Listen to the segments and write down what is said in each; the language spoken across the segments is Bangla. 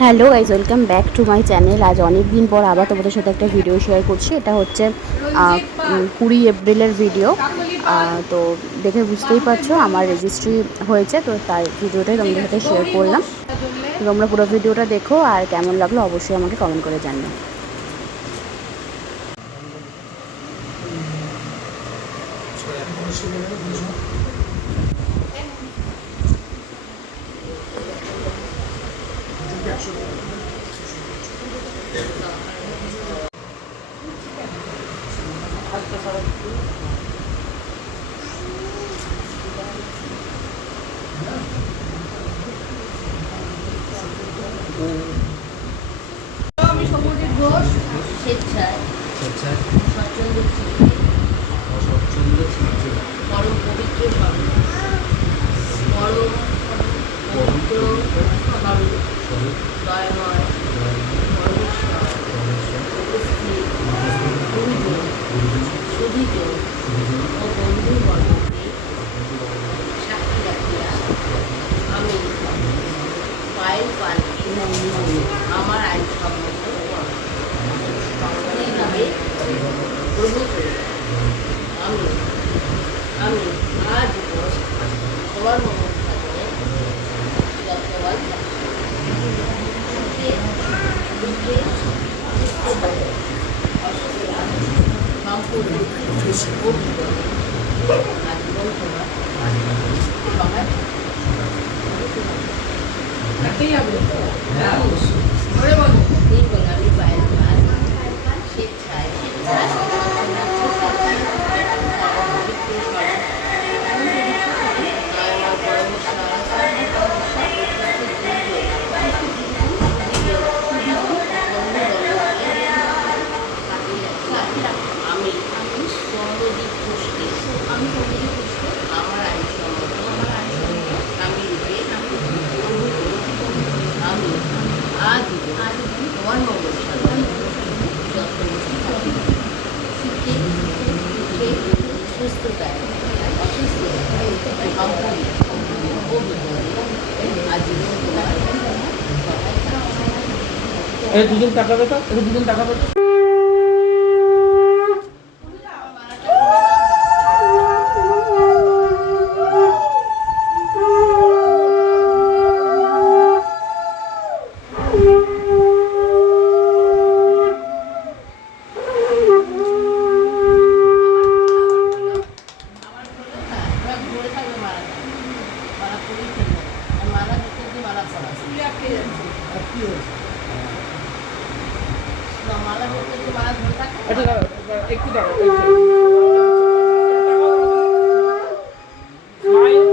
Hello guys welcome back to my channel আজ অনেক দিন পর আবার তোমাদের সাথে একটা ভিডিও শেয়ার করছি। এটা হচ্ছে কুড়ি এপ্রিলের ভিডিও তো দেখে বুঝতেই পারছ, আমার রেজিস্ট্রি হয়েছে, তো তার ভিডিওটাই তোমাদের সাথে শেয়ার করলাম। তোমরা পুরো ভিডিওটা দেখো, আর কেমন লাগল অবশ্যই আমাকে কমেন্ট করে জানিও। স্বেচ্ছায়। স্বচ্ছন্দ চিত্তে পরম পবিত্র স্মরণ পরম পবিত্র স্মরণ দয়াময় পরমেশ্বর। উপস্থিত। গুরুজন সুধীজন ও বন্ধু বর্গকে সাক্ষী রাখিয়া আমি পায়ের পান। আমার আইন সম্মত। এইভাবে গ্রহণ করি আমি আমি আজ সবার মঙ্গল সাধনে যত্নবাদ সুখে দুঃখে অসুখে সম্পূর্ণ অভিজ্ঞ আজীবন তোমার সবাই এই গোলাপি পায়ের পান Thank you. এই দুজন টাকা তো এই দুজন টাকা তো আমার খোলো না, ওরা ঘুরে থাকবে মালাটা। মালা পরেই ফেলবে। আর মালা দিতে দিতে মালা পরা আছে। না, মালা ধরতে দিতে মালা ধরে থাকে। আচ্ছা দাঁড়াও, একটু দাঁড়াও এই যে। Smile.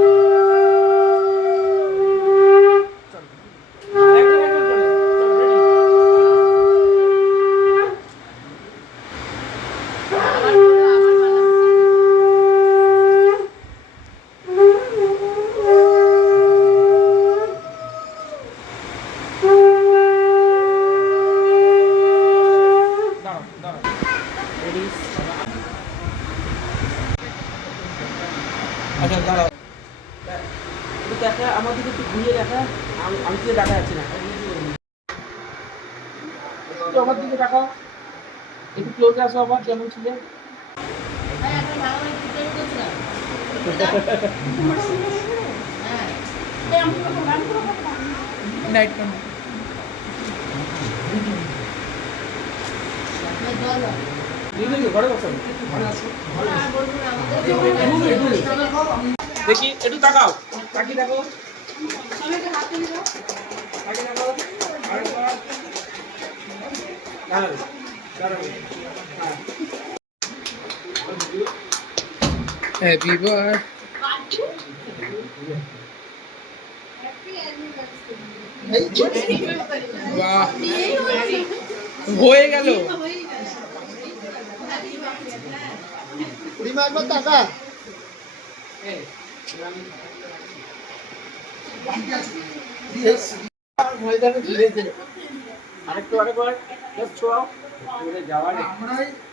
চল। একজন একজন করে। চল, ready? আবার খোলো, আবার মালা ধরতে দিতে। দাঁড়াও, দাঁড়াও। Ready? আচ্ছা দাঁড়াও দেখা আমার দিকে একটু ঘুরিয়ে দেখা আমি তো দেখা যাচ্ছে না একটু আমার দিকে তাকাও একটু ক্লোজ আসো আবার যেমন ছিলে। নাইট কাম হ্যাঁ, হ্যাঁ। দেখি একটু তাকাও। তাকিয়ে দেখো। হ্যাঁ হ্যাপি বার্থ বাহ। হয়ে গেল। আরেকটু আরেকবার জাস্ট ছোঁয়াও যাওয়ার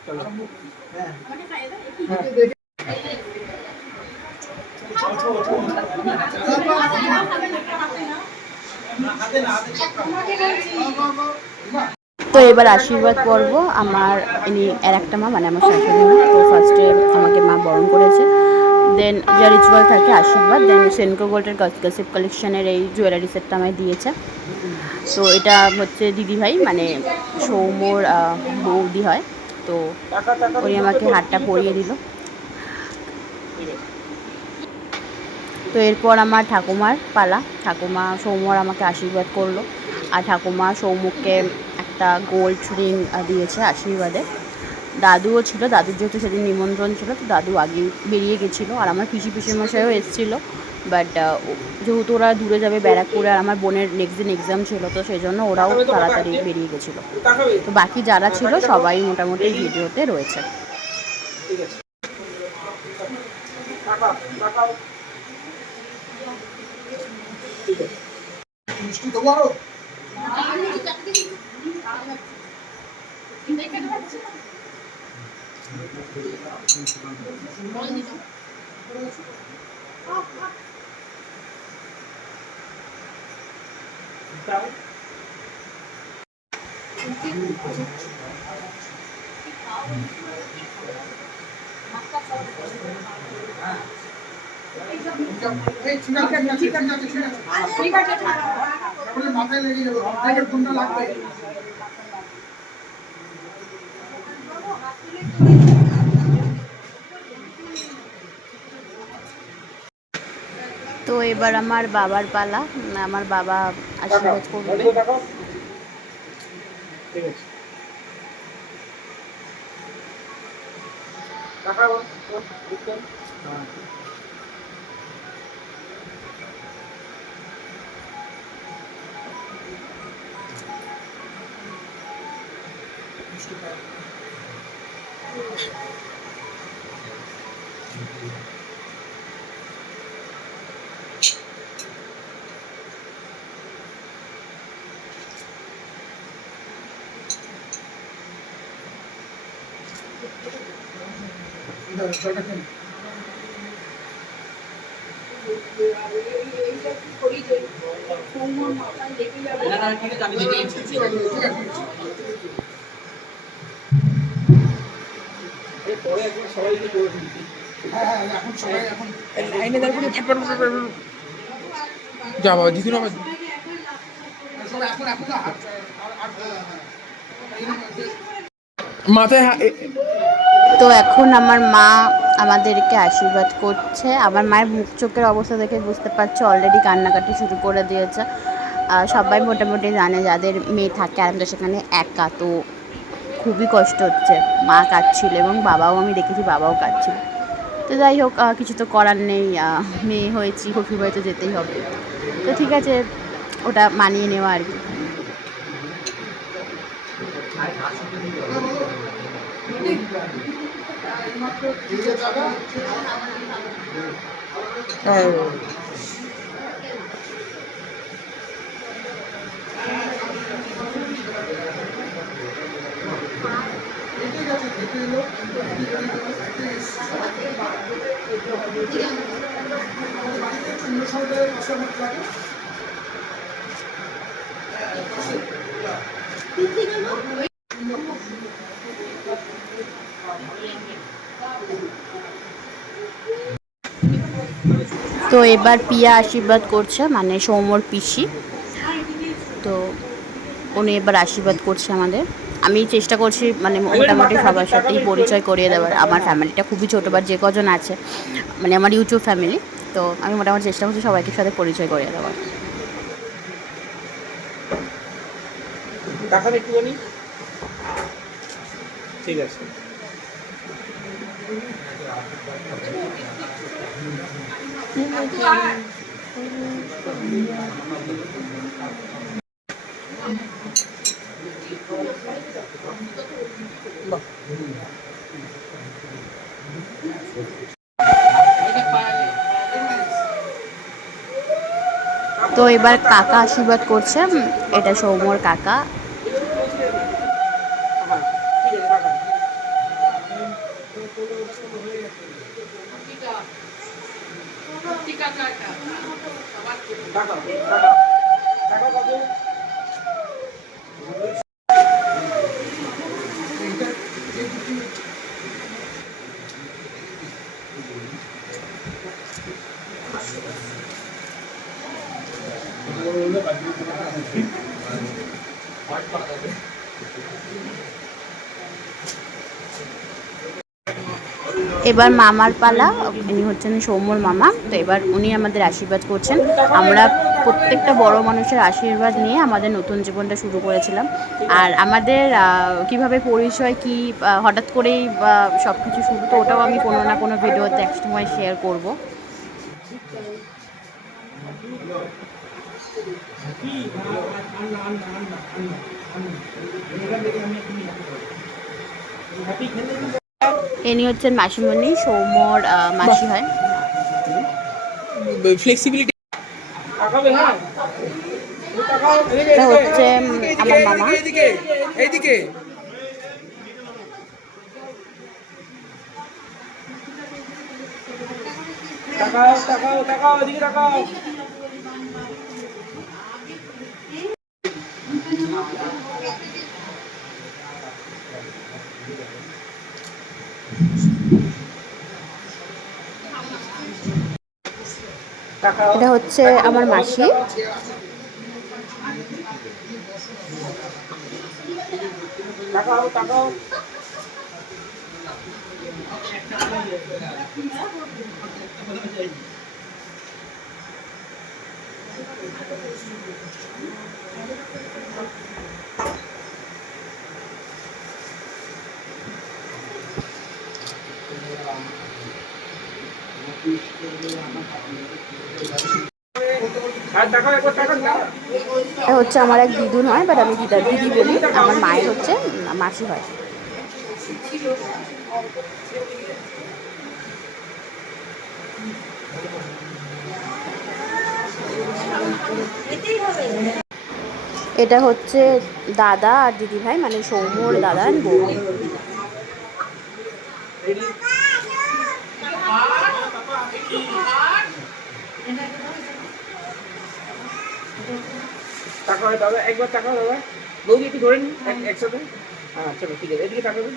চলো তো এবার আশীর্বাদ পর্ব আমার ইনি আর একটা মা মানে আমার শাশুড়ি মা। তো ফার্স্টে আমাকে মা বরণ করেছে। দেন যা রিচুয়াল থাকে আশীর্বাদ। দেন সেনকো গোল্ডের গসিপ কালেকশনের এই জুয়েলারি সেটটা আমায় দিয়েছে। তো এটা হচ্ছে দিদিভাই মানে সৌম্যর আহ, বৌদি হয়। তো উনি আমাকে হারটা পরিয়ে দিল। তো এরপর আমার ঠাকুমার পালা। ঠাকুমা সৌম্যর আমাকে আশীর্বাদ করল। আর ঠাকুমা সৌম্যকে একটা গোল্ড রিং দিয়েছে আশীর্বাদে। দাদুও ছিল দাদুর যেহেতু সেদিন নিমন্ত্রণ ছিল তো দাদু আগে বেরিয়ে গেছিল। আর আমার পিসি পিসির মশাইও এসেছিল বাট যেহেতু ওরা দূরে যাবে ব্যারাকপুরে আর আমার বোনের নেক্সট দিন এক্সাম ছিল তো সেই জন্য ওরাও তাড়াতাড়ি বেরিয়ে গেছিল। তো বাকি যারা ছিল সবাই মোটামুটি ভিডিওতে রয়েছে। ঠিক আছে। ঠিক আছে ঠিক আছে মাথায় লেগে যাবে কোনটা লাগবে। তো এবার আমার বাবার পালা আমার বাবা আশীর্বাদ করবে। ঠিক আছে যা বাবা দিদি না এখন এখন আর- আর মাথায় তো এখন আমার মা আমাদেরকে আশীর্বাদ করছে। আমার মায়ের মুখ চোখের অবস্থা দেখে বুঝতে পারছ অলরেডি কান্নাকাটি শুরু করে দিয়েছে। সবাই মোটামুটি জানে যাদের মেয়ে থাকে আর আমাদের সেখানে একা, তো খুবই কষ্ট হচ্ছে। মা কাঁদছিল এবং বাবাও, আমি দেখেছি বাবাও কাঁদছিল। তো যাই হোক কিছু তো করার নেই মেয়ে হয়েছি শ্বশুরবাড়ি তো যেতেই হবে। তো ঠিক আছে, ওটা মানিয়ে নেওয়া আর কি। হ্যাঁ, তো এবার পিয়া আশীর্বাদ করছে মানে সৌমর পিসি। তো উনি এবার আশীর্বাদ করছে আমাদের। আমি চেষ্টা করছি মানে মোটামুটি সবার সাথেই পরিচয় করিয়ে দেওয়ার। আমার ফ্যামিলিটা খুবই ছোটো বা যে কজন আছে মানে আমার ইউটিউব ফ্যামিলি, তো আমি মোটামুটি চেষ্টা করছি সবাইকে সাথে পরিচয় করিয়ে দেওয়ার। ঠিক আছে। তো এবার কাকা আশীর্বাদ করছে এটা সৌমর কাকা। এবার মামার পালা, উনি হচ্ছেন সৌম্যর মামা। তো এবার উনি আমাদের আশীর্বাদ করছেন। আমরা প্রত্যেকটা বড় মানুষের আশীর্বাদ নিয়ে আমাদের নতুন জীবনটা শুরু করেছিলাম। আর আমাদের কীভাবে পরিচয়, কি হঠাৎ করেই সব কিছু শুরু, তো ওটাও আমি কোনো না কোনো ভিডিওতে একসময় শেয়ার করব। ইনি হচ্ছেন মাসিমণি সৌম্যর আহ, মাসি হয়। ফ্লেক্সিবিলিটি এটা হচ্ছে আমার মামা। এইদিকে এইদিকে তাকাও তাকাও তাকাও এদিকে তাকাও এটা হচ্ছে আমার মাসি। তাকাও তাকাও হচ্ছে আমার এক দিদু নয় বাট আমি দিদার দিদি বলি। আমার মায়ের হচ্ছে মাসি হয়। এটা হচ্ছে দাদা আর দিদি ভাই মানে সৌম্যর দাদা আর তাকাও দাদা, একবার তাকাও দাদা। বৌদি, একটু ধরে একসাথে। হ্যাঁ চলো ঠিক আছে, এদিকে তাকাবেন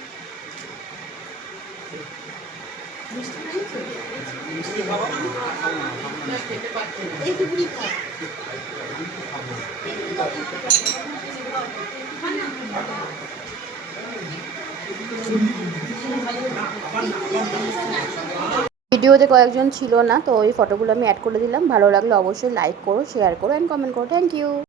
ভিডিওতে কয়েকজন ছিল না, তো ওই ফটোগুলো আমি অ্যাড করে দিলাম। ভালো লাগলে অবশ্যই লাইক করো শেয়ার করো অ্যান্ড কমেন্ট করো। Thank you